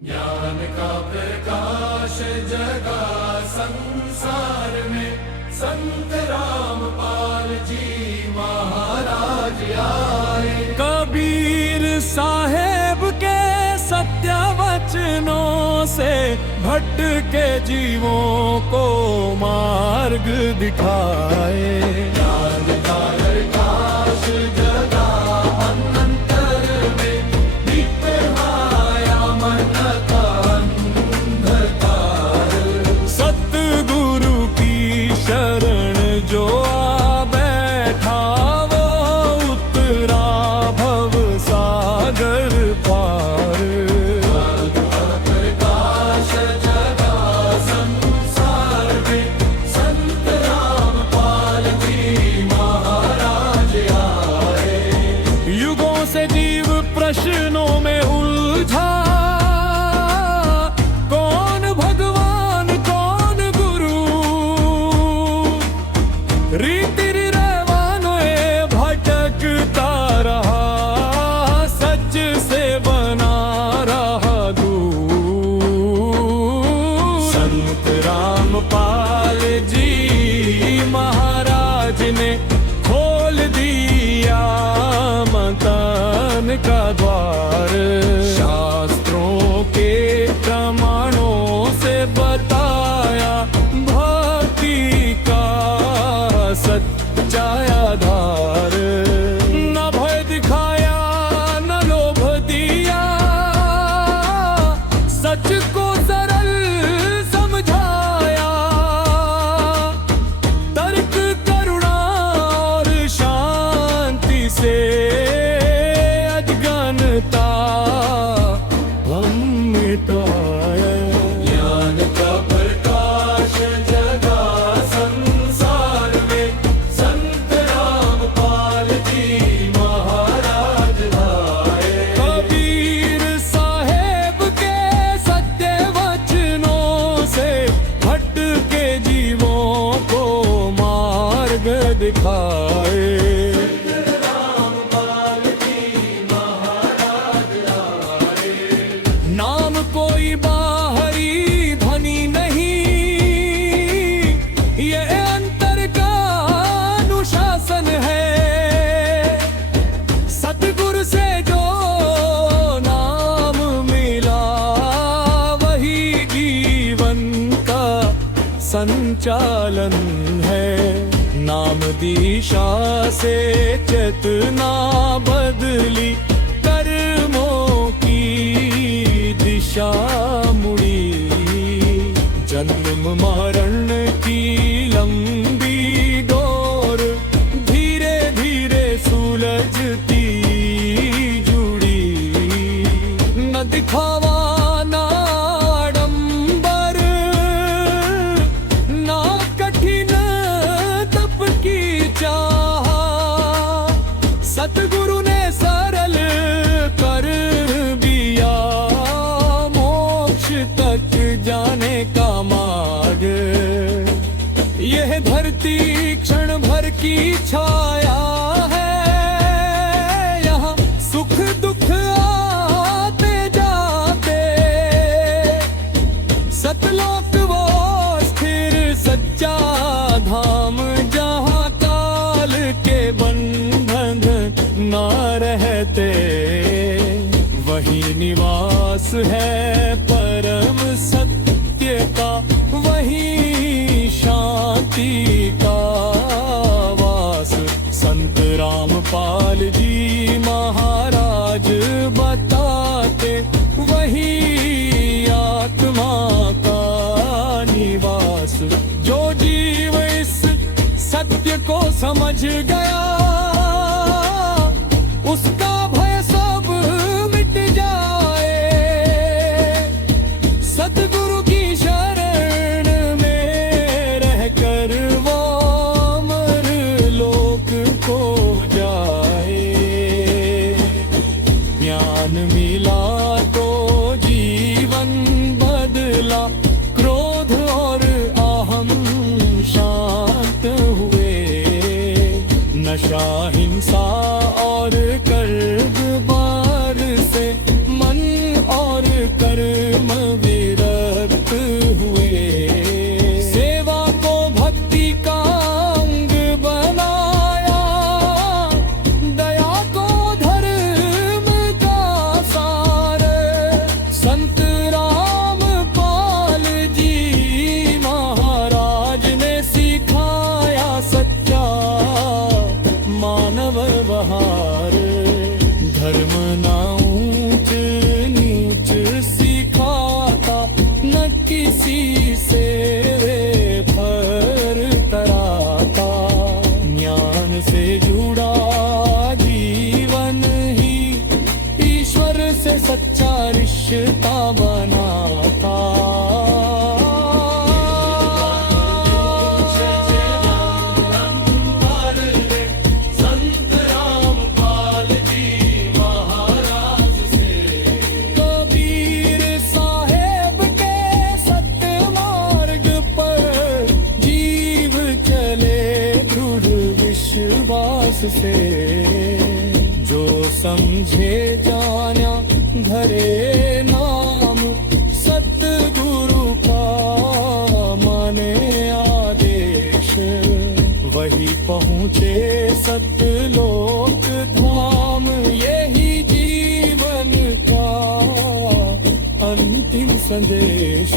ज्ञान का प्रकाश जगा संसार में, संत रामपाल जी महाराज आए। कबीर साहेब के सत्य वचनों से भटके जीवों को मार्ग दिखाए। ज्ञान का प्रकाश जगा अंतर में, दिखलाया मन का अंधकार। सतगुरु की शरण जो आ बैठा, वो उतरा भव सागर पार। प्रकाश जगा संसार में, संत रामपाल जी महाराज आए। युगों से जीव प्रश्नों में उलझा, कौन भगवान कौन गुरु, रीति रवानों भटकता रहा, सच से बना रहा दूर। संत रामपाल जी महाराज ने खोल दिया मतन का द्वार। शास्त्रों के प्रमाणों से बताया भक्ति का सच्चा आधार। न भय दिखाया न लोभ दिया, सच को सरल समझाया। तर्क करुणा और शांति से अजगनता हम मिटाए। ज्ञान का प्रकाश जगा संसार में, संत रामपाल जी महाराज आए। कबीर साहेब के सत्य वचनों से भटके जीवों को मार्ग दिखाए। रामपाल जी महाराज आए। नाम कोई बाहरी ध्वनि नहीं, ये अंतर का अनुशासन है। सतगुरु से जो नाम मिला, वही जीवन का संचालन है। नाम दिशा से चेतना बदली, कर्मों की दिशा मुड़ी। जन्म मरण की लंबी डोर धीरे धीरे सुलझती जुड़ी। न दिखावा न आडंबर, ना कठिन तप की चाह। सतगुरु ने सरल कर दिया मोक्ष तक जाने का मार्ग। यह धरती क्षण भर की छाया है, यहाँ सुख दुख आते जाते। सतलोक वो स्थिर सच्चा धाम, जहाँ काल के बंधन न रहते। वही निवास है परम सत्य का, वही शांति का वास। संत रामपाल जी महाराज बताते, वही आत्मा का निवास। जो जीव इस सत्य को समझ गया, उसका भय सब मिट जाए। सतगुरु की शरण में रहकर वो अमर लोक को जाए। ज्ञान मिला तो जीवन बदला, क्रोध और अहम शांत हुए। नशा हिंसा और कर्ब बार से मन और कर रिश्ता बनाता। संत रामपाल जी महाराज से कबीर साहेब के सत्य मार्ग पर जीव चले दृढ़ विश्वास से। जो समझे जाना धरे नाम सतगुरु का माने आदेश, वही पहुँचे सतलोक धाम। यही जीवन का अंतिम संदेश।